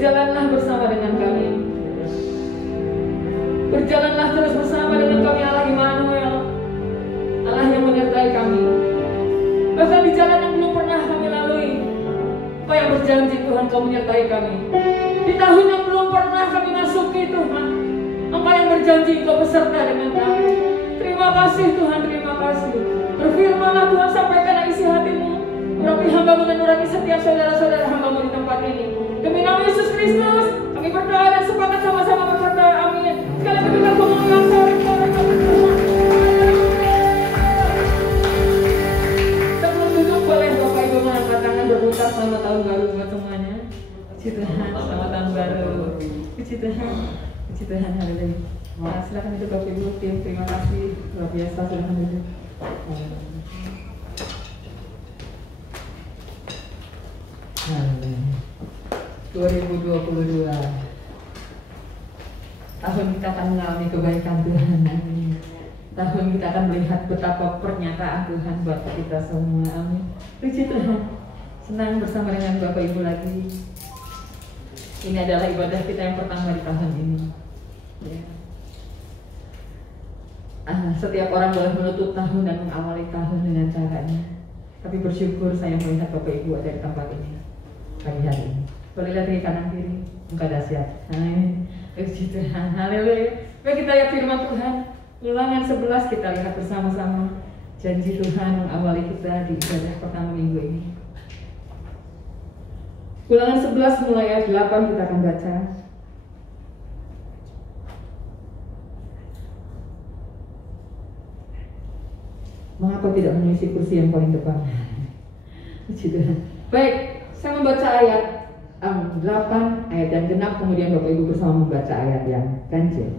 Berjalanlah bersama dengan kami. Berjalanlah terus bersama dengan kami, Allah Immanuel, Allah yang menyertai kami. Bahkan di jalan yang belum pernah kami lalui, Kau yang berjanji Tuhan, Kau menyertai kami. Di tahun yang belum pernah kami masuki Tuhan, Engkau yang berjanji Kau beserta dengan kami. Terima kasih Tuhan, terima kasih. Berfirmanlah Tuhan, sampaikan isi hatimu. Urapi hamba-Mu dan urapi setiap saudara-saudara hamba-Mu di tempat ini. Demi nama Yesus Kristus, kami berdoa dan sepakat sama-sama berkata amin. Sekali lagi kita mengulang sebelum duduk, boleh Bapak Ibu mengangkat tangan berputar selamat tahun baru buat semuanya. Puji Tuhan, selamat tahun baru. Puji Tuhan, puji Tuhan, haleluya. Nah, silakan itu Bapak Ibu, tim, terima kasih luar biasa sudah hadir. 2022 tahun kita akan mengalami kebaikan Tuhan. Amin. Tahun kita akan melihat betapa pernyataan Tuhan buat kita semua. Amin. Puji Tuhan. Senang bersama dengan Bapak Ibu lagi. Ini adalah ibadah kita yang pertama di tahun ini. Ya. Setiap orang boleh menutup tahun dan mengawali tahun dengan caranya. Tapi bersyukur saya melihat Bapak Ibu ada di tempat ini pagi hari ini. Boleh lihat di kanan kiri, muka dahsyat. Amin. Puji Tuhan, haleluya. Mari kita lihat firman Tuhan. Ulangan 11 kita lihat bersama-sama. Janji Tuhan mengawali kita di ibadah pertama minggu ini. Ulangan 11 mulai ayat 8 kita akan baca. Mengapa tidak mengisi kursi yang paling depan? Puji Tuhan. Baik, saya membaca ayat 8 ayat dan genap, kemudian Bapak Ibu bersama membaca ayat yang ganjil.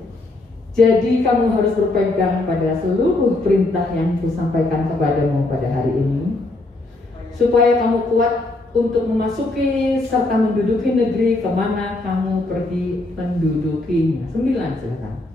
Jadi kamu harus berpegang pada seluruh perintah yang kusampaikan kepadamu pada hari ini, supaya kamu kuat untuk memasuki serta menduduki negeri kemana kamu pergi mendudukinya. 9 silakan.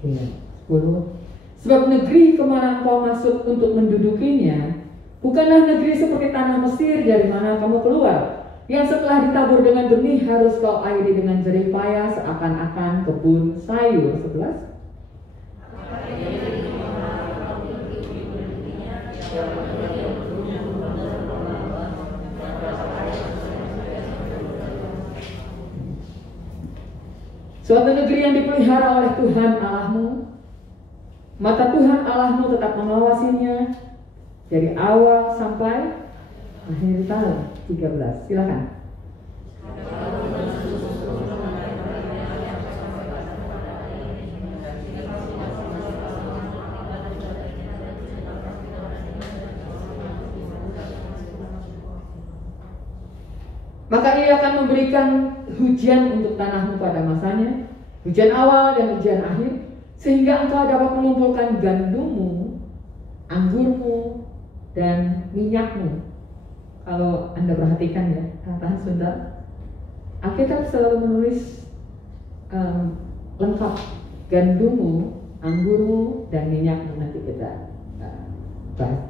Ya, 10. Sebab negeri kemana engkau masuk untuk mendudukinya bukanlah negeri seperti tanah Mesir dari mana kamu keluar, yang setelah ditabur dengan benih harus kau airi dengan jerih payah seakan-akan kebun sayur. 11. Suatu negeri yang dipelihara oleh Tuhan Allahmu, mata Tuhan Allahmu tetap mengawasinya dari awal sampai akhir tahun. 13. Silakan. Maka ia akan memberikan hujan untuk tanahmu pada masanya, hujan awal dan hujan akhir, sehingga engkau dapat mengumpulkan gandummu, anggurmu, dan minyakmu. Kalau Anda perhatikan ya, tahan sebentar. Alkitab selalu menulis lengkap gandummu, anggurmu, dan minyakmu. Nanti kita bahas.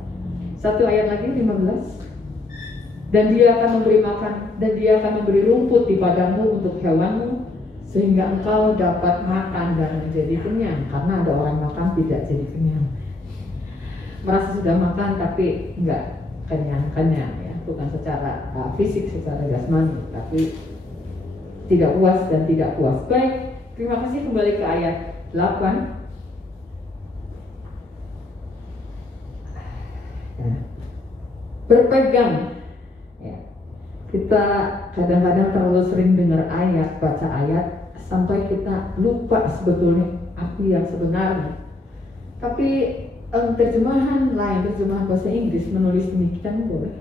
Satu ayat lagi 15. Dan dia akan memberi makan, dan dia akan memberi rumput di padangmu untuk hewanmu, sehingga engkau dapat makan dan menjadi kenyang. Karena ada orang makan tidak jadi kenyang, merasa sudah makan tapi enggak kenyang ya, bukan secara fisik, secara jasmani, tapi tidak puas dan tidak puas. Baik, terima kasih. Kembali ke ayat 8. Berpegang. Ya. Kita kadang-kadang terlalu sering dengar ayat, baca ayat, sampai kita lupa sebetulnya apa yang sebenarnya. Tapi terjemahan lain, terjemahan bahasa Inggris menulis demikian boleh.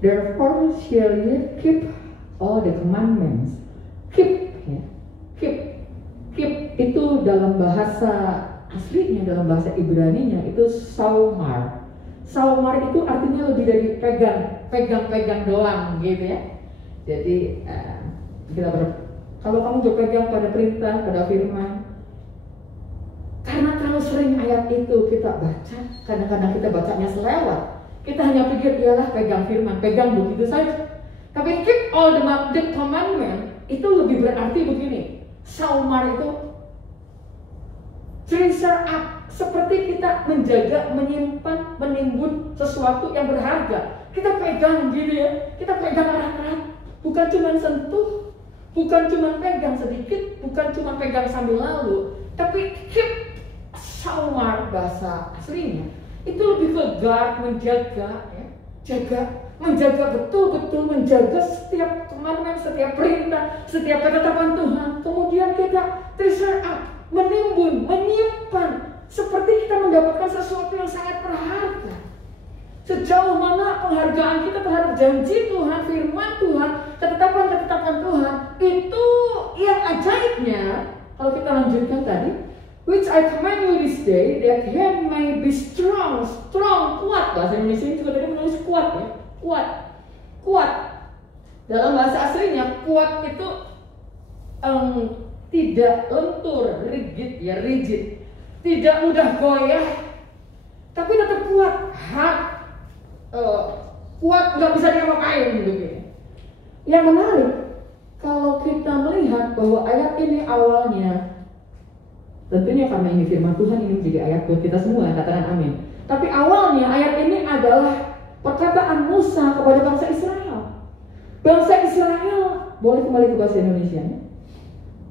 Therefore shall ye keep all the commandments. Keep, ya. Keep itu dalam bahasa aslinya, dalam bahasa Ibraninya itu saumar. Saumar itu artinya lebih dari pegang doang gitu ya. Jadi kita Kalau kamu berpegang pada perintah, pada firman. Karena kalau sering ayat itu kita baca, kadang-kadang kita bacanya selewat. Kita hanya pikir ialah pegang firman, pegang begitu saja. Tapi keep all the commandment itu lebih berarti begini. Saumar itu treasure up, seperti kita menjaga, menyimpan, menimbun sesuatu yang berharga. Kita pegang gitu ya, kita pegang erat-erat, bukan cuma sentuh, bukan cuma pegang sedikit, bukan cuma pegang sambil lalu, tapi keep saumar bahasa aslinya itu lebih ke guard, menjaga, ya, menjaga betul-betul, menjaga setiap commandment, setiap perintah, setiap ketetapan Tuhan. Kemudian kita treasure up, menimbun, menyimpan, seperti kita mendapatkan sesuatu yang sangat berharga. Sejauh mana penghargaan kita terhadap janji Tuhan, firman Tuhan, ketetapan-ketetapan Tuhan, itu yang ajaibnya. Kalau kita lanjutkan tadi, which I command you this day, that ye may be strong, kuat. Bahasa Indonesia juga tadi menulis kuat ya, kuat. Dalam bahasa aslinya, kuat itu tidak lentur, rigid, tidak mudah goyah, tapi tetap kuat, kuat, nggak bisa diapa-apain begitu. Yang menarik, kalau kita melihat bahwa ayat ini awalnya, tentunya karena ini firman Tuhan, ini menjadi ayat buat kita semua, katakan amin. Tapi awalnya ayat ini adalah perkataan Musa kepada bangsa Israel. Bangsa Israel, boleh kembali ke bahasa Indonesia.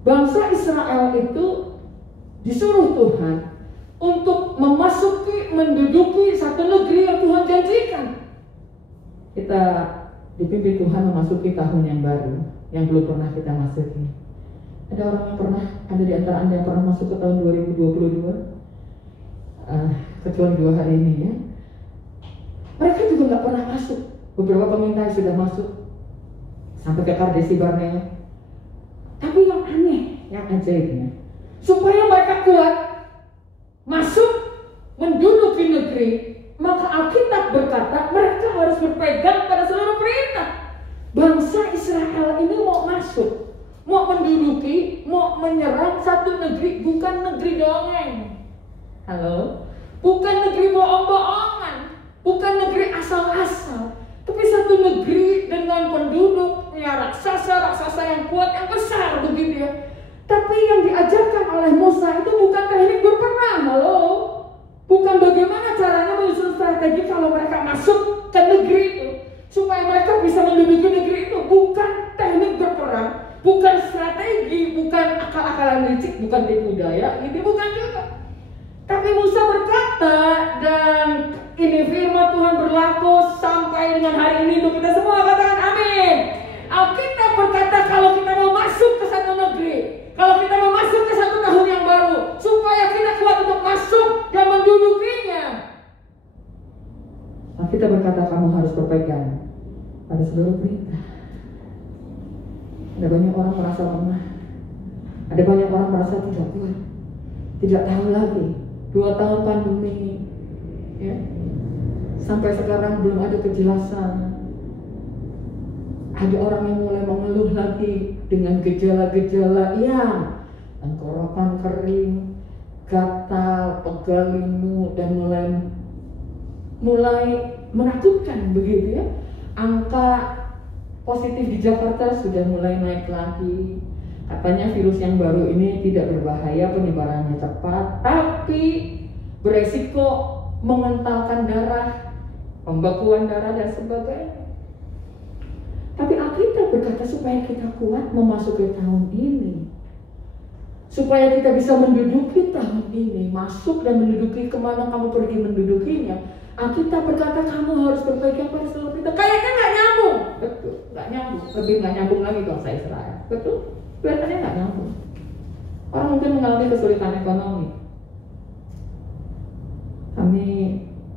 Bangsa Israel itu disuruh Tuhan untuk menduduki satu negeri yang Tuhan janjikan. Kita dipimpin Tuhan memasuki tahun yang baru, yang belum pernah kita masuki. Ada orang yang pernah, ada di antara Anda yang pernah masuk ke tahun 2022? Kecuali 2 hari ini ya. Mereka juga nggak pernah masuk. Beberapa pemintai sudah masuk sampai ke Kardesi Barnea. Tapi yang aneh, yang ajaibnya, supaya mereka kuat masuk menduduki negeri, maka Alkitab berkata mereka harus berpegang pada seluruh perintah. Bangsa Israel ini mau masuk, mau menduduki, mau menyerang satu negeri, bukan negeri dongeng. Halo? Bukan negeri bohong-bohongan, bukan negeri asal-asal, tapi satu negeri dengan penduduknya raksasa yang kuat, yang besar begitu ya. Tapi yang diajarkan oleh Musa itu bukan teknik berperang, halo? Bukan bagaimana caranya menyusun strategi kalau mereka masuk ke negeri itu, supaya mereka bisa menduduki negeri itu. Bukan teknik berperang, bukan strategi, bukan akal-akalan licik, bukan tipu daya, ini bukan juga. Tapi Musa berkata, dan ini firman Tuhan berlaku sampai dengan hari ini untuk kita semua, katakan amin. Alkitab berkata kalau kita mau masuk ke satu negeri, kalau kita mau masuk ke satu tahun yang baru, supaya kita kuat untuk masuk dan mendudukinya, Alkitab berkata kamu harus berpegang pada seluruh perintah. Ada banyak orang merasa lemah, ada banyak orang merasa tidak kuat, tidak tahu lagi. 2 tahun pandemi ya, sampai sekarang belum ada kejelasan. Ada orang yang mulai mengeluh lagi dengan gejala-gejala yang tenggorokan kering, gatal, pegal linu, dan mulai menakutkan begitu ya. Angka positif di Jakarta sudah mulai naik lagi. Katanya virus yang baru ini tidak berbahaya, penyebarannya cepat, tapi beresiko mengentalkan darah, pembekuan darah dan sebagainya. Tapi Alkitab berkata supaya kita kuat memasuki tahun ini, supaya kita bisa menduduki tahun ini, masuk dan menduduki kemana kamu pergi mendudukinya. Alkitab berkata kamu harus berpegang pada seluruh kita. Kayaknya nggak nyambung, betul, nggak nyambung, lebih nggak nyambung lagi bangsa Israel, betul, kelihatannya nggak nyambung. Orang mungkin mengalami kesulitan ekonomi.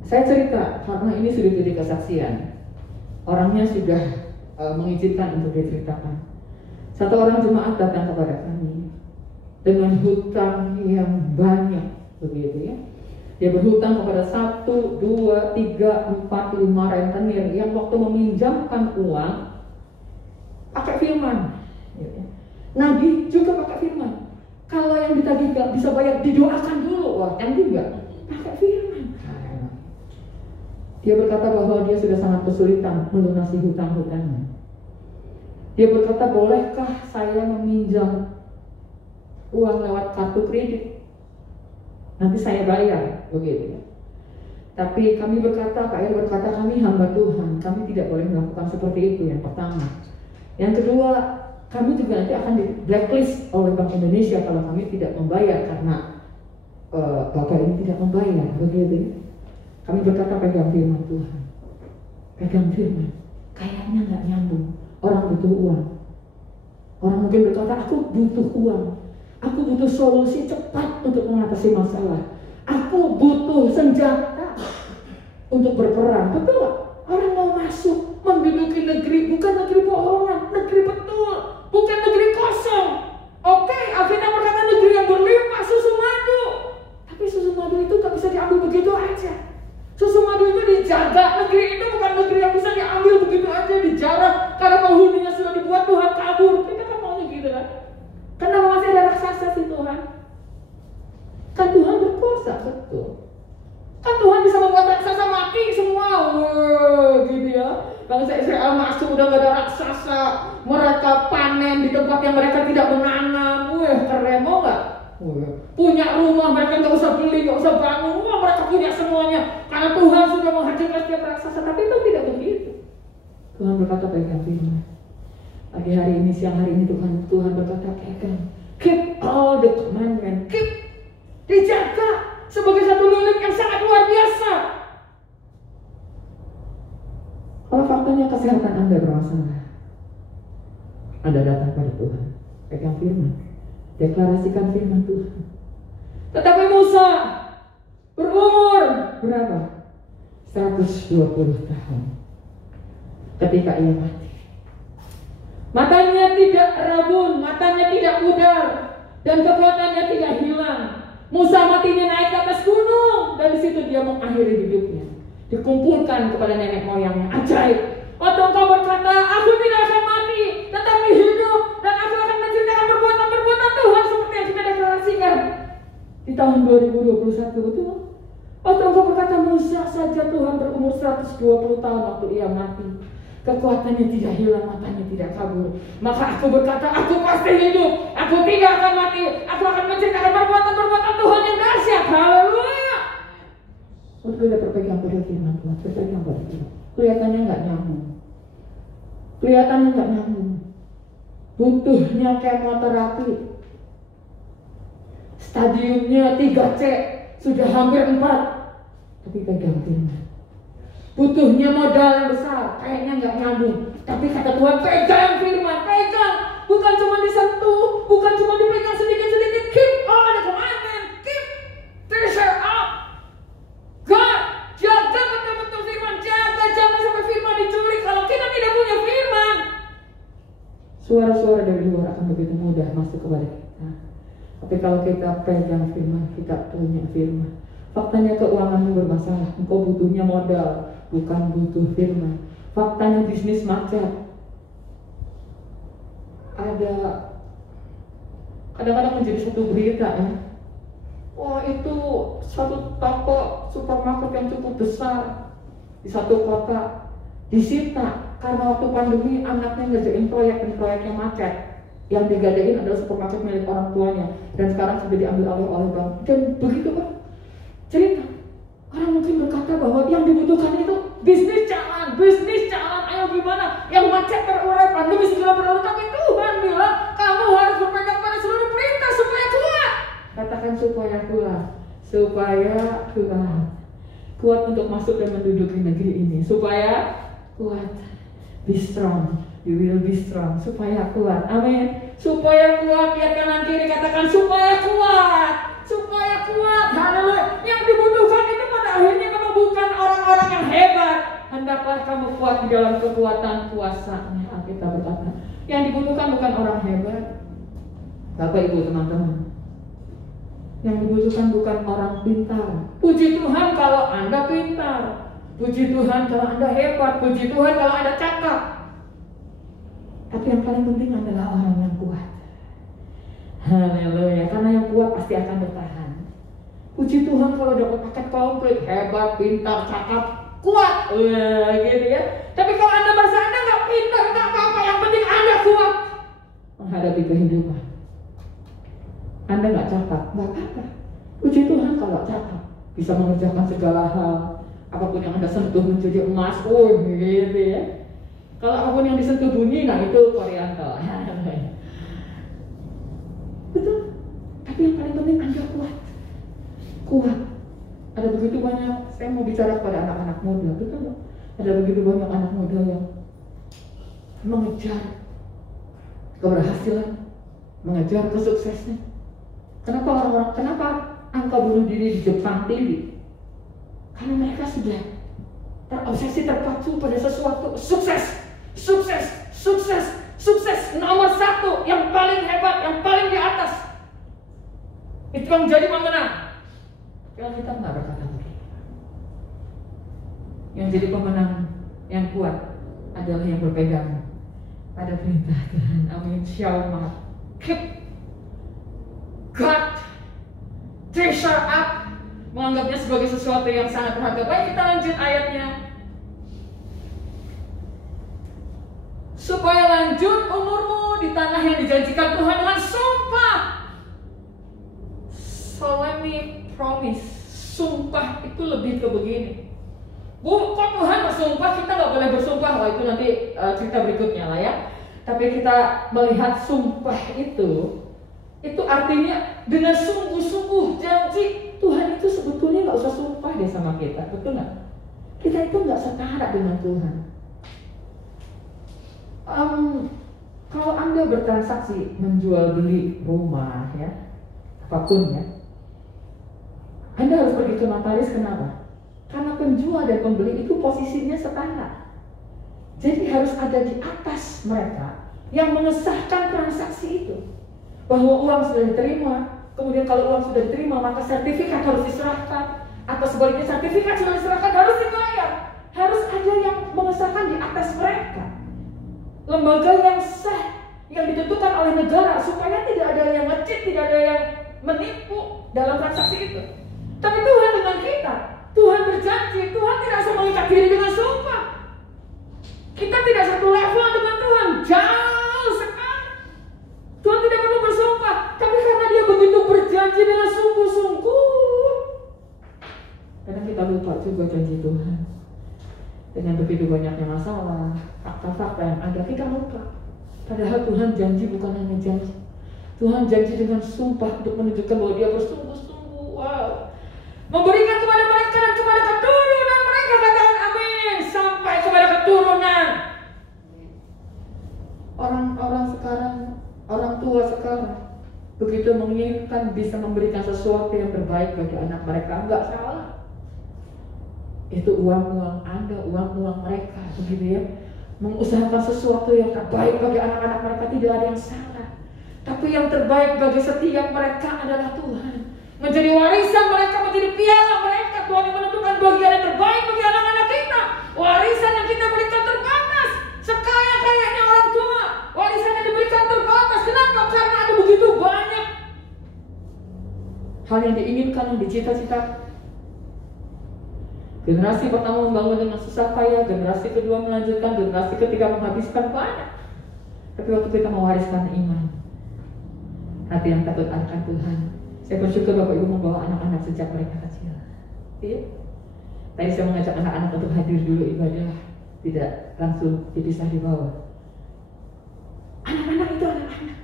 Saya cerita karena ini sudah jadi kesaksian. Orangnya sudah mengizinkan untuk diceritakan. Satu orang jemaat datang kepada kami dengan hutang yang banyak, begitu ya. Dia berhutang kepada 1, 2, 3, 4, 5 rentenir yang waktu meminjamkan uang pakai firman. Gitu ya. Nagih juga pakai firman. Kalau yang ditagih gak bisa bayar, didoakan dulu. Wah, yang juga pakai firman. Dia berkata bahwa dia sudah sangat kesulitan melunasi hutang-hutangnya. Dia berkata, bolehkah saya meminjam uang lewat kartu kredit? Nanti saya bayar, begitu ya. Tapi kami berkata, Kak Er berkata, kami hamba Tuhan, kami tidak boleh melakukan seperti itu, yang pertama. Yang kedua, kami juga nanti akan di blacklist oleh Bank Indonesia kalau kami tidak membayar karena Bapak ini tidak membayar, begitu ya. Kami berkata, pegang firman Tuhan, pegang firman. Kayaknya nggak nyambung. Orang butuh uang. Orang mungkin berkata, aku butuh uang, aku butuh solusi cepat untuk mengatasi masalah, aku butuh senjata untuk berperang. Betul nggak? Orang mau masuk menduduki negeri, bukan negeri bohongan, negeri betul, bukan negeri kosong. Oke, Alkitab berkata negeri yang berlimpah susu madu, tapi susu madu itu nggak bisa diambil begitu aja. Susu madu itu dijaga. Negeri itu bukan negeri yang bisa diambil begitu aja, dijarah karena penghuninya sudah dibuat Tuhan kabur. Kita kan maunya gitu kan? Kenapa masih ada raksasa sih Tuhan? Kan Tuhan berkuasa, betul. Kan Tuhan bisa membuat raksasa mati semua. Gitu ya. Bangsa Israel masuk udah gak ada raksasa, mereka panen di tempat yang mereka tidak menanam. Keren, mau gak? Punya rumah, mereka gak usah beli, gak usah bangun rumah, mereka punya semuanya karena Tuhan sudah menghancurkan setiap raksasa. Tapi itu tidak begitu. Tuhan berkata, pegang firman. Pagi hari ini, siang hari ini Tuhan berkata, pegang, keep all the commandment, keep, dijaga sebagai satu milik yang sangat luar biasa. Kalau faktanya kesehatan Anda bermasalah, Anda datang pada Tuhan, pegang firman, deklarasikan firman Tuhan. Tetapi Musa berumur berapa? 120 tahun ketika ia mati. Matanya tidak rabun, matanya tidak pudar, dan kekuatannya tidak hilang. Musa matinya naik ke atas gunung, dan di situ dia mengakhiri hidupnya. Dikumpulkan kepada nenek moyangnya. Ajaib. Waktu engkau berkata, aku tidak akan mati, tetapi hidup, dan aku akan menceritakan perbuatan-perbuatan Tuhan seperti yang kita deklarasikan di tahun 2021, betul? Waktu engkau berkata, Musa saja Tuhan berumur 120 tahun waktu ia mati. Kekuatannya tidak hilang, matanya tidak kabur. Maka aku berkata, aku pasti hidup, aku tidak akan mati, aku akan menceritakan perbuatan-perbuatan Tuhan yang dahsyat. Haleluya. Kita berpegang pada firman Tuhan, berpegang pada Tuhan. Kelihatannya nggak nyambung, kelihatannya nggak nyambung. Butuhnya kemoterapi, stadiumnya 3C, sudah hampir 4, tapi pegang firman. Butuhnya modal yang besar, kayaknya nggak nyambung. Tapi kata Tuhan, pegang firman, pegang. Bukan cuma disentuh, bukan cuma dipegang sedikit-sedikit. Keep all the commandment, keep treasure up. God, jaga betul-betul firman, jaga jangan sampai firman dicuri. Kalau kita tidak punya firman, suara-suara dari luar akan begitu mudah masuk kepada kita. Tapi kalau kita pegang firman, kita punya firman. Faktanya keuanganmu bermasalah, engkau butuhnya modal, bukan butuh firman. Faktanya bisnis macet. Ada kadang-kadang menjadi satu berita ya. Wah, itu satu toko supermarket yang cukup besar di satu kota disita karena waktu pandemi anaknya ngerjain proyek yang macet. Yang digadain adalah supermarket milik orang tuanya dan sekarang sudah diambil alih oleh bank. Dan begitu kan cerita. Orang mungkin berkata bahwa yang dibutuhkan itu bisnis jalan, ayo gimana? Yang macet terurai, pandemi segera berlalu, tapi Tuhan bilang kamu harus berpegang pada seluruh perintah supaya kuat. Katakan supaya kuat untuk masuk dan menduduki negeri ini, supaya kuat, be strong, you will be strong, supaya kuat, amin. Supaya kuat, lihat kanan kiri, katakan supaya kuat, haleluya. Yang dibutuhkan itu pada akhirnya kamu bukan orang-orang yang hebat, hendaklah kamu kuat di dalam kekuatan kuasanya. Alkitab berkata, yang dibutuhkan bukan orang hebat, Bapak Ibu teman-teman. Yang dibutuhkan bukan orang pintar. Puji Tuhan kalau Anda pintar, puji Tuhan kalau Anda hebat, puji Tuhan kalau Anda cakap. Tapi yang paling penting adalah orang yang kuat. Puji Tuhan kalau dapat paket komplit, hebat, pintar, cakap, kuat, gitu ya. Tapi kalau Anda merasa Anda nggak pintar, nggak apa-apa, yang penting Anda kuat menghadapi kehidupan. Anda nggak cakap, nggak apa-apa. Puji Tuhan kalau cakap, bisa mengerjakan segala hal. Apapun yang Anda sentuh menjadi emas, gitu ya. Kalau apapun yang disentuh bunyi, nah itu Oriental. Betul. Tapi yang paling penting Anda kuat. Kuat. Ada begitu banyak, saya mau bicara kepada anak-anak muda, betul nggak? Ada begitu banyak anak muda yang mengejar keberhasilan, mengejar kesuksesan. Kenapa angka bunuh diri di Jepang tinggi? Karena mereka sudah terobsesi, terpacu pada sesuatu. Sukses nomor satu, yang paling hebat, yang paling di atas. Itu yang jadi pemenang. Kalau kita nggak berkata begitu. Yang jadi pemenang, yang kuat adalah yang berpegang pada perintah Tuhan. Amin. Shalom. Keep God treasure up, menganggapnya sebagai sesuatu yang sangat berharga. Baik, kita lanjut ayatnya. Supaya lanjut umurmu di tanah yang dijanjikan Tuhan dengan sumpah. Solemn promise. Sumpah itu lebih ke begini. Kok Tuhan bersumpah, kita nggak boleh bersumpah. Wah, itu nanti cerita berikutnya lah ya. Tapi kita melihat sumpah itu artinya dengan sungguh-sungguh janji. Tuhan itu sebetulnya nggak usah sumpah deh sama kita, betul nggak? Kita itu nggak setara dengan Tuhan. Kalau Anda bertransaksi menjual beli rumah ya, apapun ya, Anda harus pergi ke notaris. Kenapa? Karena penjual dan pembeli itu posisinya setara. Jadi harus ada di atas mereka yang mengesahkan transaksi itu, bahwa uang sudah diterima. Kemudian kalau uang sudah diterima, maka sertifikat harus diserahkan, atau sebaliknya sertifikat sudah diserahkan harus dibayar. Harus ada yang mengesahkan di atas mereka. Lembaga yang sah, yang ditentukan oleh negara, supaya tidak ada yang nge-cheat, tidak ada yang menipu dalam transaksi itu. Tapi Tuhan dengan kita, Tuhan berjanji, Tuhan tidak bisa mengikat diri dengan sumpah. Kita tidak satu level dengan Tuhan, jauh sekali. Tuhan tidak perlu bersumpah, tapi karena Dia begitu berjanji dengan sungguh-sungguh, kadang kita lupa juga janji Tuhan. Dengan begitu banyaknya masalah, fakta-fakta yang ada, kita lupa. Padahal Tuhan janji bukan hanya janji. Tuhan janji dengan sumpah untuk menunjukkan bahwa Dia bersungguh-sungguh. Wow. Memberikan kepada mereka dan kepada keturunan mereka, katakan amin, sampai kepada keturunan. Orang-orang sekarang, orang tua sekarang begitu menginginkan bisa memberikan sesuatu yang terbaik bagi anak mereka. Enggak salah. Itu uang-uang Anda, uang-uang mereka, begitu ya. Mengusahakan sesuatu yang terbaik bagi anak-anak mereka, tidak ada yang salah. Tapi yang terbaik bagi setiap mereka adalah Tuhan. Menjadi warisan mereka, menjadi piala mereka. Tuhan yang menentukan bagian yang terbaik bagi anak-anak kita. Warisan yang kita berikan terbatas. Sekaya-kayanya orang tua, warisan yang diberikan terbatas. Kenapa? Karena ada begitu banyak hal yang diinginkan, yang dicita-citakan. Generasi pertama membangun dengan susah payah, generasi kedua melanjutkan, generasi ketiga menghabiskan banyak. Tapi waktu kita mewariskan iman, hati yang takut akan Tuhan. Saya bersyukur Bapak Ibu membawa anak-anak sejak mereka kecil. Iya. Tadi saya mengajak anak-anak untuk hadir dulu ibadah, tidak langsung dipisah di bawah. Anak-anak itu anak-anak.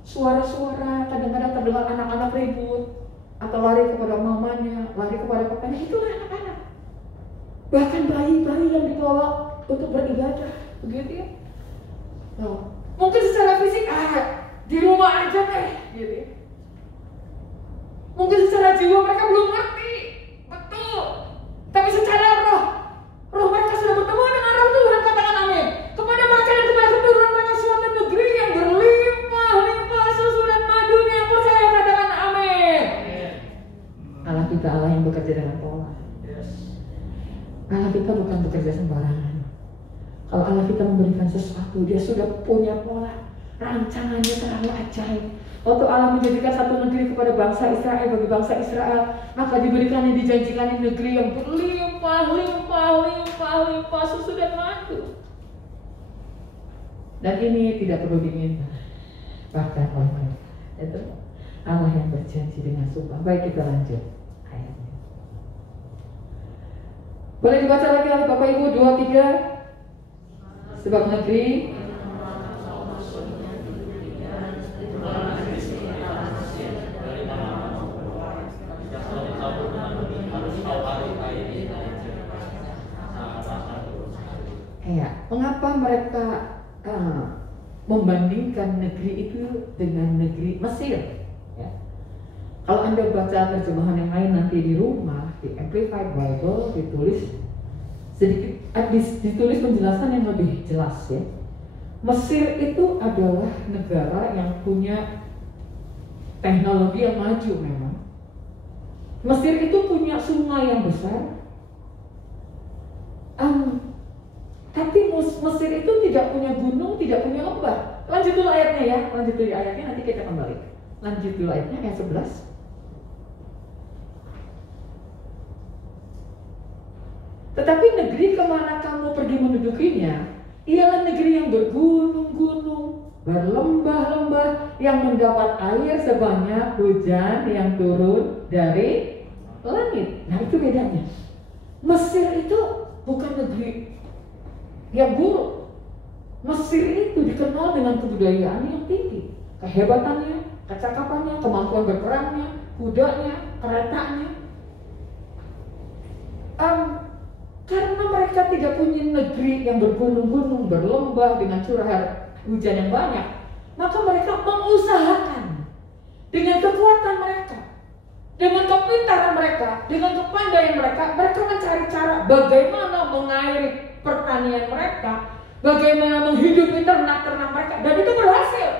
Suara-suara kadang-kadang terdengar anak-anak ribut atau lari kepada mamanya, lari kepada papanya, itulah anak-anak. Bahkan bayi-bayi yang dibawa untuk beribadah, begitu ya. Oh. Mungkin secara fisik di rumah aja deh, gitu ya. Mungkin secara jiwa mereka belum ngerti, betul. Tapi secara roh mereka sudah bertemu dengan roh Tuhan, katakan amin. Kepada mereka dan kepada keturunan mereka suatu negeri yang berlimpah-limpah susu dan madunya, yang percaya, katakan amin. Allah kita Allah yang bekerja dengan pola. Allah kita bukan bekerja sembarangan. Kalau Allah kita memberikan sesuatu, Dia sudah punya pola. rancangannya terlalu ajaib. Waktu Allah menjadikan satu negeri kepada bangsa Israel, bagi bangsa Israel, maka diberikan yang dijanjikan negeri yang berlimpah susu dan madu. Dan ini tidak perlu diminta, bahkan oleh mereka. Itu Allah yang berjanji dengan sumpah. Baik, kita lanjut ayatnya. Boleh dibaca lagi oleh Bapak Ibu 2, 3. Sebab negeri mengapa mereka membandingkan negeri itu dengan negeri Mesir? Ya. Kalau Anda baca terjemahan yang lain nanti di rumah, di Amplified Bible ditulis sedikit, ditulis penjelasan yang lebih jelas ya. Mesir itu adalah negara yang punya teknologi yang maju memang. Mesir itu punya sungai yang besar. Tapi Mesir itu tidak punya gunung, tidak punya lembah. Lanjut dulu ayatnya ya, lanjut dulu ayatnya, nanti kita kembali. Lanjut dulu ayatnya, ayat 11. Tetapi negeri kemana kamu pergi mendudukinya, ialah negeri yang bergunung-gunung, berlembah-lembah, yang mendapat air sebanyak hujan yang turun dari langit. Nah itu bedanya. Mesir itu bukan negeri yang buruk. Mesir itu dikenal dengan kebudayaan yang tinggi, kehebatannya, kecakapannya, kemampuan berperangnya, kudanya, keretanya. Karena mereka tidak punya negeri yang bergunung-gunung, berlembah dengan curah hujan yang banyak, maka mereka mengusahakan dengan kekuatan mereka, dengan kepintaran mereka, dengan kepandaian mereka, mereka mencari cara bagaimana mengairi pertanian mereka, bagaimana menghidupi ternak-ternak mereka, dan itu berhasil.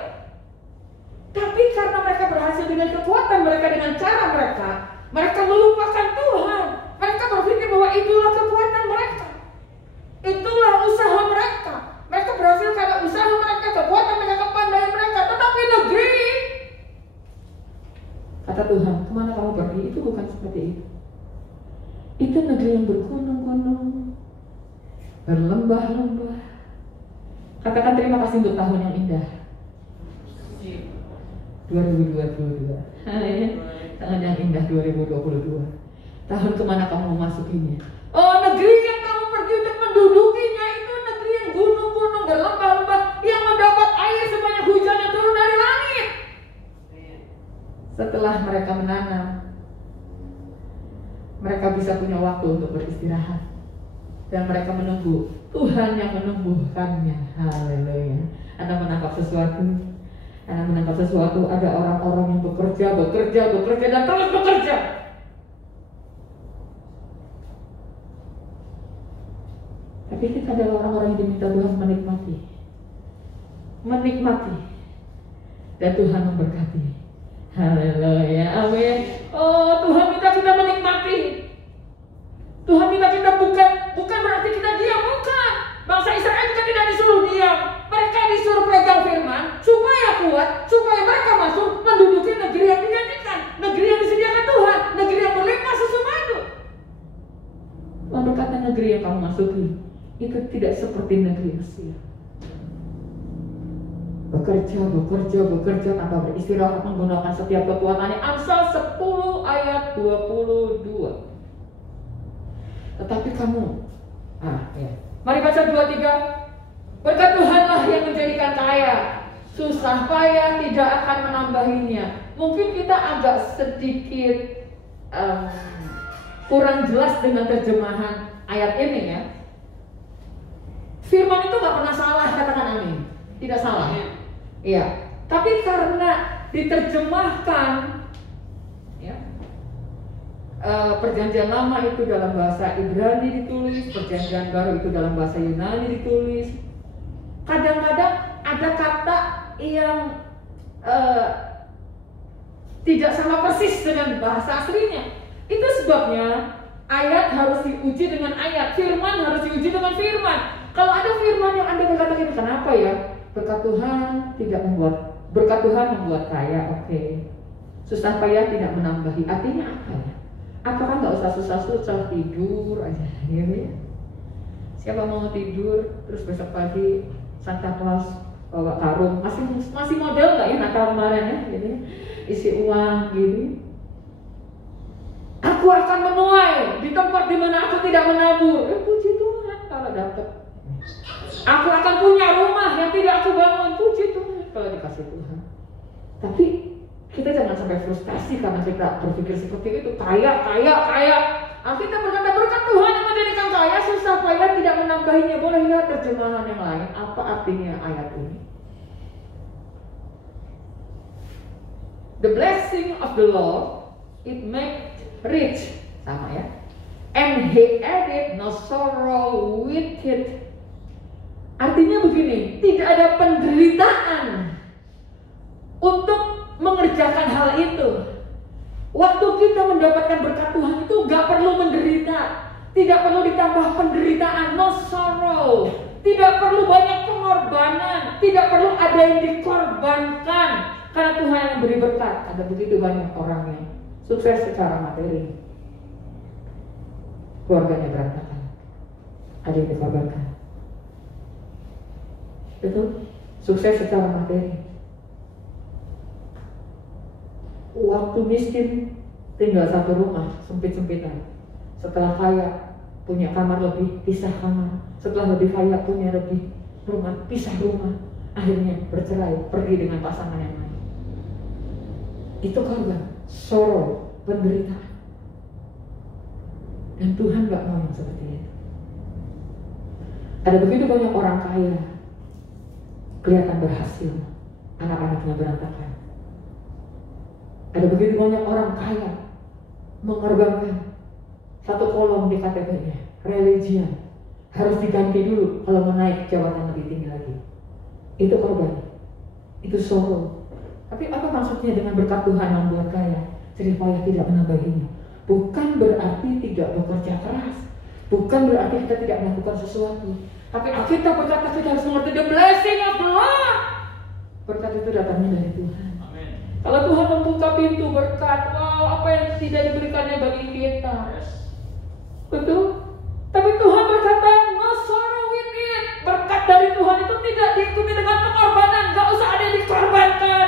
Tapi karena mereka berhasil dengan kekuatan mereka, dengan cara mereka, mereka melupakan Tuhan. Mereka berpikir bahwa itulah kekuatan mereka, itulah usaha mereka. Mereka berhasil karena usaha mereka, kekuatan mereka, kepandaian mereka. Tetapi negeri, kata Tuhan, kemana kamu pergi? Itu bukan seperti itu. Itu negeri yang bergunung-gunung, berlembah-lembah. Katakan terima kasih untuk tahun yang indah 2022. Tahun yang indah 2022. Tahun kemana kamu memasukinya? Oh, negeri yang kamu pergi untuk mendudukinya itu negeri yang gunung-gunung, berlembah-lembah, yang mendapat air sebanyak hujan yang turun dari langit. Setelah mereka menanam, mereka bisa punya waktu untuk beristirahat. Dan mereka menunggu Tuhan yang menumbuhkannya. Haleluya. Anda menangkap sesuatu. Anda menangkap sesuatu. Ada orang-orang yang bekerja dan terus bekerja. Tapi kita adalah orang-orang yang diminta Tuhan menikmati, dan Tuhan memberkati. Haleluya, amin. Oh, Tuhan minta kita menikmati. Tuhan minta kita bukan berarti kita diam, bukan. Bangsa Israel juga tidak disuruh diam. Mereka disuruh pegang firman supaya kuat, supaya mereka masuk menduduki negeri yang dijanjikan, negeri yang disediakan Tuhan, negeri yang berlimpah susu madu. Tuhan berkata, negeri yang kamu masuki itu tidak seperti negeri Mesir. Bekerja tanpa beristirahat, menggunakan setiap kekuatannya. Amsal 10 ayat 22. Tetapi kamu, mari baca 2-3. Berkat Tuhanlah yang menjadikan kaya, susah payah tidak akan menambahinya. Mungkin kita agak sedikit kurang jelas dengan terjemahan ayat ini ya. Firman itu gak pernah salah, katakan amin. Tidak salah. Iya. Tapi karena diterjemahkan ya, perjanjian lama itu dalam bahasa Ibrani ditulis, perjanjian baru itu dalam bahasa Yunani ditulis. Kadang-kadang ada kata yang tidak sama persis dengan bahasa aslinya. Itu sebabnya ayat harus diuji dengan ayat, firman harus diuji dengan firman. Kalau ada firman yang Anda berkata, kenapa ya? berkat Tuhan membuat kaya, oke. Susah payah tidak menambahi. Artinya apa ya? Apakah nggak usah susah-susah, tidur aja, gitu ya? Siapa mau tidur, terus besok pagi Santa Claus bawa karung, masih model nggak ya Natal kemarin ya, gitu, isi uang gitu. Aku akan menuai di tempat di mana aku tidak menabur. Puji Tuhan kalau dapat. Aku akan punya rumah yang tidak aku bangun. Puji Tuhan kalau dikasih Tuhan. Tapi kita jangan sampai frustasi karena kita berpikir seperti itu, kaya. Kita berkata berkat Tuhan yang menjadikan kaya, susah payah tidak menambahinya. Boleh lihat terjemahan yang lain. Apa artinya ayat ini? The blessing of the Lord, it make rich, sama ya. And he added no sorrow with it. Artinya begini, tidak ada penderitaan untuk mengerjakan hal itu. Waktu kita mendapatkan berkat Tuhan itu gak perlu menderita, tidak perlu ditambah penderitaan, no sorrow, tidak perlu banyak pengorbanan, tidak perlu ada yang dikorbankan, karena Tuhan yang beri berkat. Ada begitu banyak orang yang sukses secara materi, keluarganya berantakan, ada yang dikorbankan. Betul? Sukses secara materi. Waktu miskin tinggal satu rumah, sempit-sempitan. Setelah kaya punya kamar lebih, pisah kamar. Setelah lebih kaya punya lebih rumah, pisah rumah. Akhirnya bercerai, pergi dengan pasangan yang lain. Itu korban, sorrow, penderitaan. Dan Tuhan gak mau yang seperti itu. Ada begitu banyak orang kaya, kelihatan berhasil, anak-anaknya berantakan. Ada begitu banyak orang kaya mengorbankan satu kolom di KTP-nya, religion, harus diganti dulu kalau mau naik jabatan lebih tinggi lagi. Itu korban, itu sorrow. Tapi apa maksudnya dengan berkat Tuhan yang membuat kaya, jadi payah tidak menambahinya? Bukan berarti tidak bekerja keras, bukan berarti kita tidak melakukan sesuatu. Tapi Alkitab berkata kita harus mengerti the blessing of the Lord. Berkat itu datangnya dari Tuhan. Kalau Tuhan membuka pintu berkat, wow, apa yang tidak diberikannya bagi kita. Betul? Tapi Tuhan berkata, no sorrow with it. Berkat dari Tuhan itu tidak diikuti dengan pengorbanan. Gak usah ada yang dikorbankan.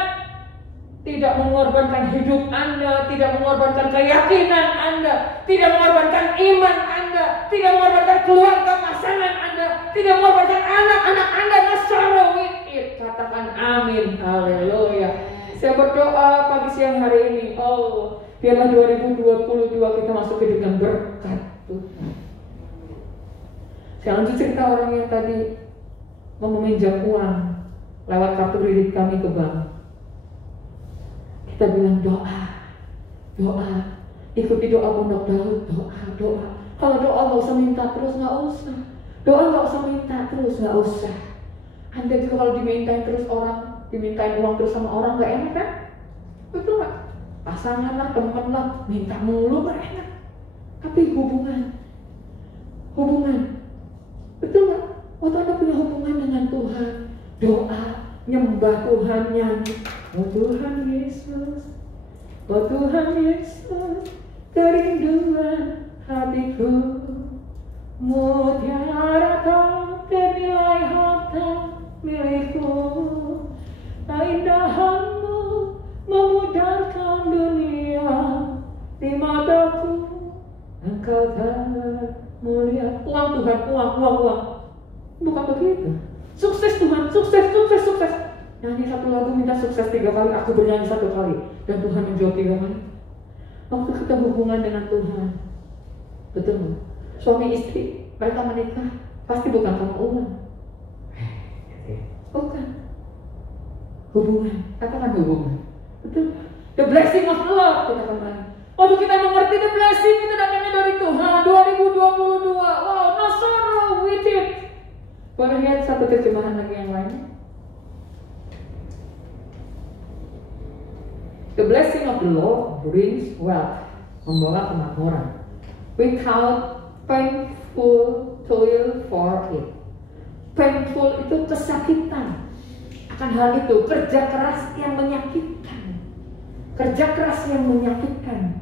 Tidak mengorbankan hidup Anda, tidak mengorbankan keyakinan Anda, tidak mengorbankan iman Anda, tidak mengorbankan keluarga pasangan Anda, tidak mengorbankan anak-anak Anda. No sorrow with it. Katakan amin. Haleluya. Saya berdoa pagi siang hari ini, biarlah 2022 kita masuk ke dengan berkat Tuhan. Saya lanjut cerita orang yang tadi mau meminjam uang lewat kartu kredit kami ke bank. Kita bilang doa, ikuti doa Pondok Daud, doa. Kalau doa nggak usah minta terus, nggak usah. Doa nggak usah minta terus, nggak usah. Anda juga kalau dimintain terus orang, dimintain uang terus sama orang gak enak kan? Betul gak? Pasangan lah, teman lah, minta mulu gak enak. Tapi hubungan, betul gak? Waktu Anda punya hubungan dengan Tuhan, doa, nyembah Tuhan, nyanyi, oh Tuhan Yesus, kerinduan hatiku, mutiara tak ternilai harta milikku. Keindahanmu memudarkan dunia di mataku. Engkau termulia. Uang Tuhan, uang. Bukan begitu. Sukses Tuhan, sukses. Nyanyi satu lagu minta sukses 3 kali, aku bernyanyi 1 kali, dan Tuhan menjawab 3 kali. Waktu kita hubungan dengan Tuhan, betul. Suami istri mereka menikah pasti bukan karena uang. Bukan. Hubungan, katakan hubungan. Betul. The blessing of love, kita kembali. Waktu kita mengerti the blessing itu datangnya dari Tuhan. 2022, wow, no sorrow with it. Boleh lihat satu terjemahan lagi yang lain. The blessing of the Lord brings wealth, membawa kemakmuran, without painful toil for it. Painful itu kesakitan. akan hal itu. Kerja keras yang menyakitkan. Kerja keras yang menyakitkan.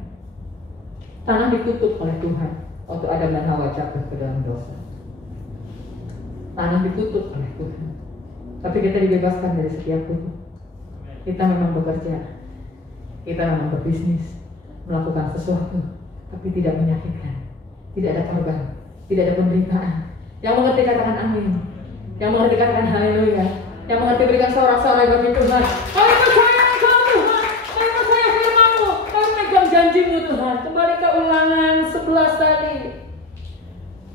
Tanah ditutup oleh Tuhan waktu Adam dan Hawa jatuh ke dalam dosa. Tanah ditutup oleh Tuhan. Tapi kita dibebaskan dari setiap kutuk. Kita memang bekerja, kita memang berbisnis, melakukan sesuatu, tapi tidak menyakitkan. Tidak ada korban, tidak ada penderitaan. Yang mengerti katakan amin. Yang mengerti katakan haleluya. Yang mengerti berikan sorak-sorai bagi Tuhan. Kami percaya Engkau Tuhan. Kami percaya firman-Mu. Kami megang janji-Mu Tuhan. Kembali ke Ulangan 11 tadi.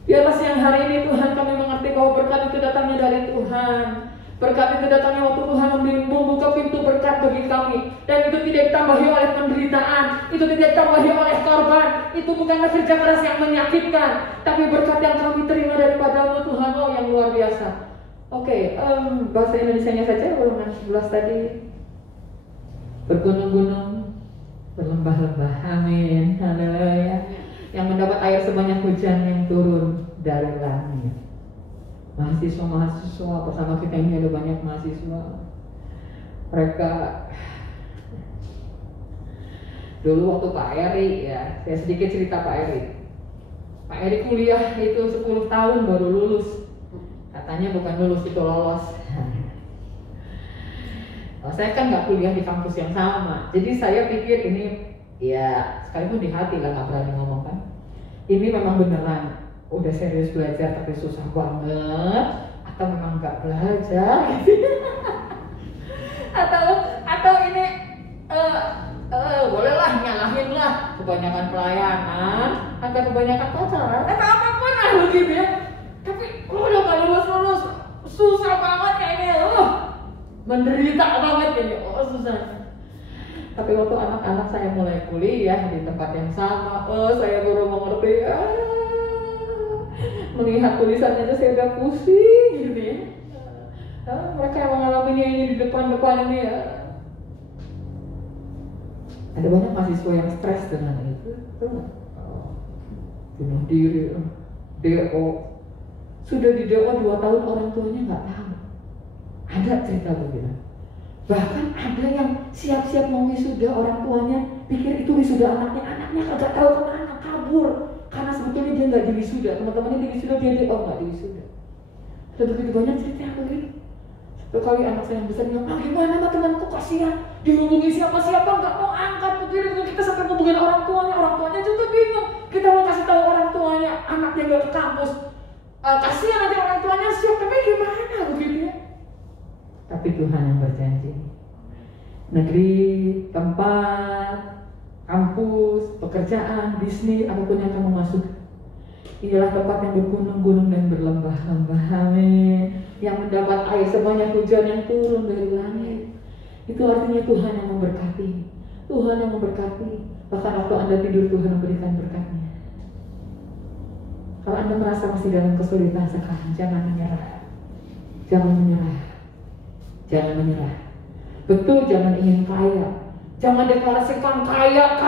Biarlah siang hari ini Tuhan kami mengerti bahwa berkat itu datangnya dari Tuhan. Berkat itu datangnya waktu Tuhan membuka pintu berkat bagi kami. Dan itu tidak ditambahi oleh penderitaan. Itu tidak ditambahi oleh korban. Itu bukanlah kerja keras yang menyakitkan. Tapi berkat yang kami terima daripada-Mu Tuhan. Oh yang luar biasa. Oke, bahasa Indonesianya saja. Ulangan 11 tadi. Bergunung-gunung, berlembah-lembah. Amin. Haleluya. Yang mendapat air sebanyak hujan yang turun dari langit. Mahasiswa-mahasiswa bersama kita ini ada banyak mahasiswa. Mereka dulu waktu Pak Eri ya, saya sedikit cerita Pak Eri. Pak Eri kuliah itu 10 tahun baru lulus. Katanya bukan lulus itu lolos. Saya kan nggak kuliah di kampus yang sama, jadi saya pikir ini ya sekalipun di hati lah nggak berani ngomong kan. Ini memang beneran udah serius belajar tapi susah banget, atau memang nggak belajar gitu. atau ini bolehlah nyalahin lah kebanyakan pelayanan atau kebanyakan pacaran atau apapun lah gitu ya. Tapi udah gak lulus susah banget kayaknya, menderita banget ini, susah. Tapi waktu anak-anak saya mulai kuliah di tempat yang sama, saya baru mengerti. Melihat tulisannya aja saya udah pusing gitu ya. Mereka yang mengalaminya ini di depan-depan ini ya. Ada banyak mahasiswa yang stres dengan itu. Bunuh diri, DO. Sudah di DO 2 tahun orang tuanya nggak tahu. Ada cerita begitu. Bahkan ada yang siap-siap mau wisuda, orang tuanya pikir itu wisuda anaknya kagak tahu kemana, kabur. Karena sebetulnya dia nggak diwisuda, teman-temannya diwisuda, dia nggak diwisuda. Dan begitu banyak cerita aku ini. Satu kali anak saya yang besar bilang, gimana sama temanku, kasihan, dihubungi siapa-siapa nggak mau angkat, begini kita sampai hubungin orang tuanya juga bingung. Kita mau kasih tahu orang tuanya, anaknya nggak ke kampus, kasihan nanti orang tuanya siap, tapi gimana begitu ya? Tapi Tuhan yang berjanji, negeri, tempat, kampus, pekerjaan, bisnis, apapun yang kamu masuk, inilah tempat yang bergunung-gunung dan berlembah-lembah. Amin. Yang mendapat air sebanyak hujan yang turun dari langit. Itu artinya Tuhan yang memberkati. Tuhan yang memberkati. Bahkan waktu Anda tidur, Tuhan memberikan berkatnya. Kalau Anda merasa masih dalam kesulitan sekarang, jangan menyerah. Jangan menyerah. Jangan menyerah. Betul, jangan ingin kaya. Jangan deklarasikan kaya.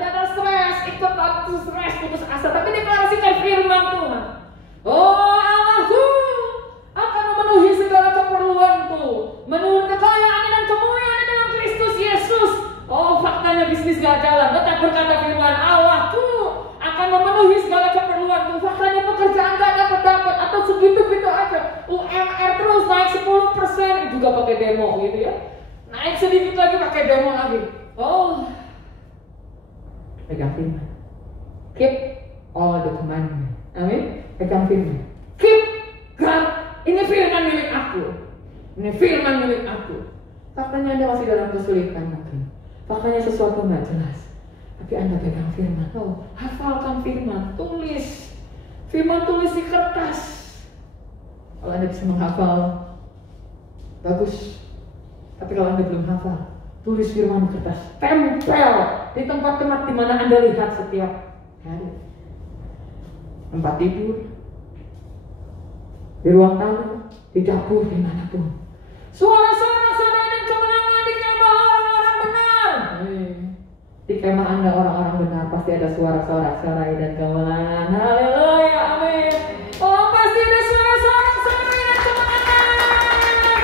Jangan stres, ikut waktu stres, putus asa. Tapi deklarasikan firman Tuhan. Oh Allahku akan memenuhi segala keperluanku, menurut kekayaan dan kemuliaan dalam Kristus Yesus. Oh faktanya bisnis gak jalan, tetap berkata firman Allahku akan memenuhi segala keperluanku. Faktanya pekerjaan gak dapat atau segitu-gitu aja. UMR terus naik 10%, juga pakai demo gitu ya. Naik sedikit lagi pakai demo lagi. Oh, pegang firman. Keep all the commandment. Amin. Pegang firman. Keep God. Ini firman milik aku. Ini firman milik aku. Faktanya Anda masih dalam kesulitan mungkin. Faktanya sesuatu nggak jelas. Tapi Anda pegang firman. Oh, hafalkan firman. Tulis. Firman tulis di kertas. Kalau Anda bisa menghafal, bagus. Tapi kalau Anda belum hafal, tulis firman di kertas, tempel di tempat-tempat di mana Anda lihat setiap hari. Tempat tidur, di ruang tamu, di dapur, dimanapun. Suara-suara saudara dan kemenangan di kemah orang-orang benar. Di kemah Anda orang-orang benar pasti ada suara-suara sarai dan kemenangan. Haleluya, amin. Oh pasti ada suara-suara sarai dan kemenangan.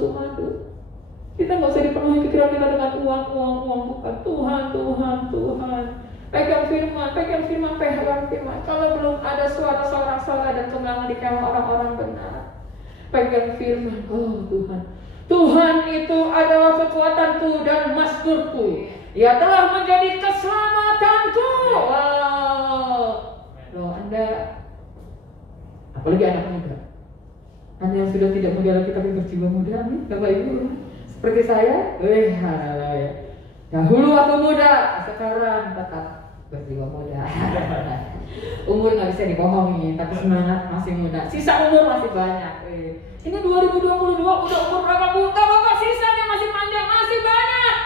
nafsu madu. Kita nggak usah dipenuhi pikiran kita dengan uang, bukan. Tuhan. Pegang firman. Kalau belum ada suara sorak-sorai dan tunggangan di kemah orang-orang benar, pegang firman. Oh Tuhan, Tuhan itu adalah kekuatanku dan masturku. Ia telah menjadi keselamatanku. Wow. Loh, Anda, apalagi anak muda, Anda yang sudah tidak muda lagi tapi berjiwa muda nih, Bapak Ibu, seperti saya, haleluya. Dahulu aku muda, sekarang tetap berjiwa muda. Umur nggak bisa dibohongi, tapi semangat masih muda. Sisa umur masih banyak. Ini 2022 udah umur berapa Bu? Bapak, sisanya masih panjang, masih banyak.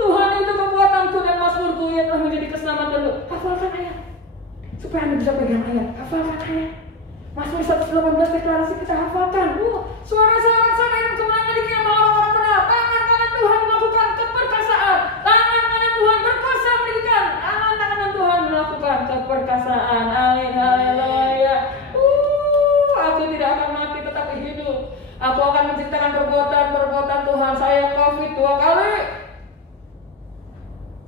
Tuhan itu kekuatanku dan mazmurku, yang telah menjadi keselamatanku. Hafalkan ayat, supaya Anda bisa pegang ayat. Hafalkan ayat. Mazmur 118 deklarasi kita hafalkan. Suara-suara sana yang kemenangan di kemah orang-orang benar. Tangan kanan Tuhan melakukan keperkasaan. Tangan kanan Tuhan berkuasa meninggikan. Tangan kanan Tuhan melakukan keperkasaan. Amin, haleluya. Aku tidak akan mati tetapi hidup. Aku akan menciptakan perbuatan Tuhan. Saya COVID 2 kali.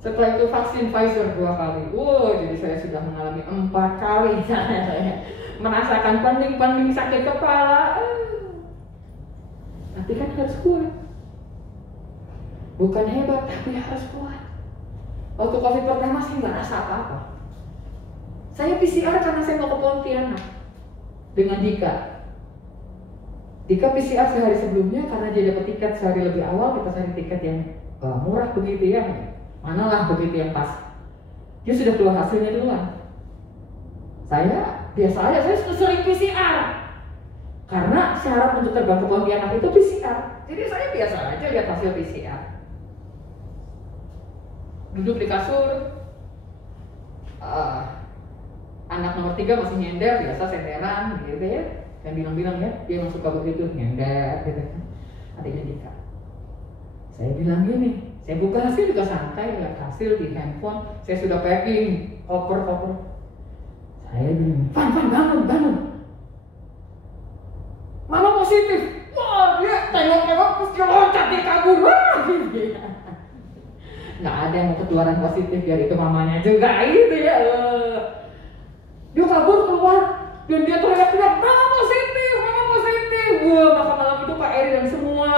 Setelah itu vaksin Pfizer 2 kali. Jadi saya sudah mengalami 4 kali. Saya merasakan pening sakit kepala. Nanti kan harus kuat. Bukan hebat, tapi harus kuat. Waktu COVID pertama saya nggak rasa apa-apa. Saya PCR karena saya mau ke Pontianak dengan Dika. Dika PCR sehari sebelumnya karena dia dapat tiket sehari lebih awal. Kita cari tiket yang murah begitu ya. Manalah begitu yang pas. Dia sudah keluar hasilnya duluan. Saya biasa aja, saya sudah sering PCR. Karena syarat untuk terbang ke Pontianak itu PCR. Jadi saya biasa aja lihat hasil PCR. Duduk di kasur, anak nomor 3 masih nyender, biasa senderan gitu ya. Yang bilang-bilang ya, dia masuk suka begitu, nyender gitu. Adiknya Dika. Saya bilang gini, saya buka hasil juga santai, lihat hasil di handphone. Saya sudah packing, koper. Saya bilang, Van, bangun. Mama positif. Wah, dia tengok-tengok terus dia loncat, dia kabur. Wah, gitu. Nggak ada yang mau ketularan positif, biar itu mamanya juga gitu ya. Dia kabur keluar dan dia teriak-teriak, mama positif. Wah, maka malam itu Pak Eri dan semua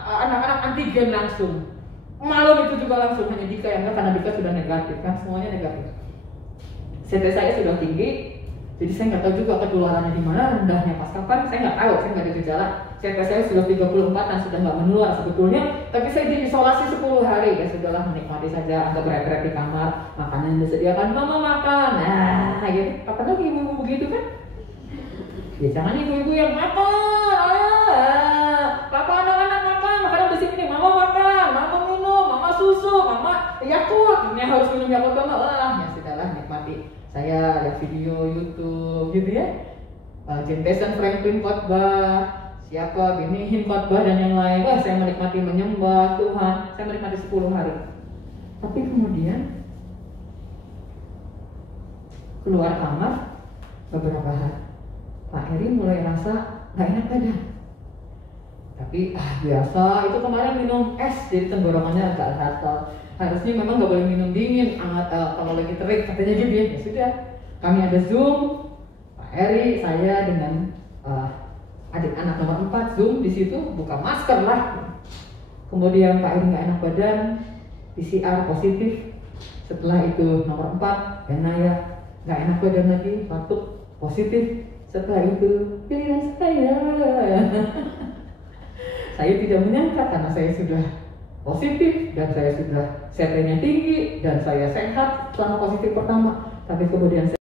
anak-anak antigen langsung. Malam itu juga langsung, hanya Dika yang enggak, karena Dika sudah negatif kan, semuanya negatif. CT saya sudah tinggi, jadi saya nggak tahu juga ketularannya di mana, rendahnya pas kapan, saya nggak tahu, saya nggak ada gejala. CT saya sudah 34 dan sudah nggak menular sebetulnya, tapi saya diisolasi 10 hari, ya sudahlah, menikmati saja, agak berat-berat di kamar, makanan yang disediakan, mama makan, nah gitu. Kapan lagi ibu-ibu begitu kan? Ya jangan ibu-ibu yang makan, papa anak-anak makan, makanan besi ini, mama makan, mama minum, mama susu, mama Yakult, ini harus minum Yakult mama, ya sudahlah, nikmati. Saya lihat video YouTube gitu ya, Jim Tyson, Franklin khotbah, siapa binihin khotbah dan yang lain. Wah, saya menikmati menyembah Tuhan, saya menikmati 10 hari. Tapi kemudian keluar kamar beberapa hari, Pak Eri mulai rasa gak enak badan. Tapi biasa, itu kemarin minum es, jadi tenggorokannya agak gatal. Harusnya memang gak boleh minum dingin, hangat kalau lagi terik, katanya gitu ya. Ya sudah, kami ada Zoom, Pak Eri, saya dengan adik anak nomor 4 Zoom di situ, buka masker lah. Kemudian Pak Eri gak enak badan, PCR positif. Setelah itu nomor 4, Benaya gak enak badan lagi, batuk positif. Setelah itu pilihan saya. Saya tidak menyangka karena saya sudah positif dan saya sudah CT-nya tinggi dan saya sehat selama positif pertama, tapi kemudian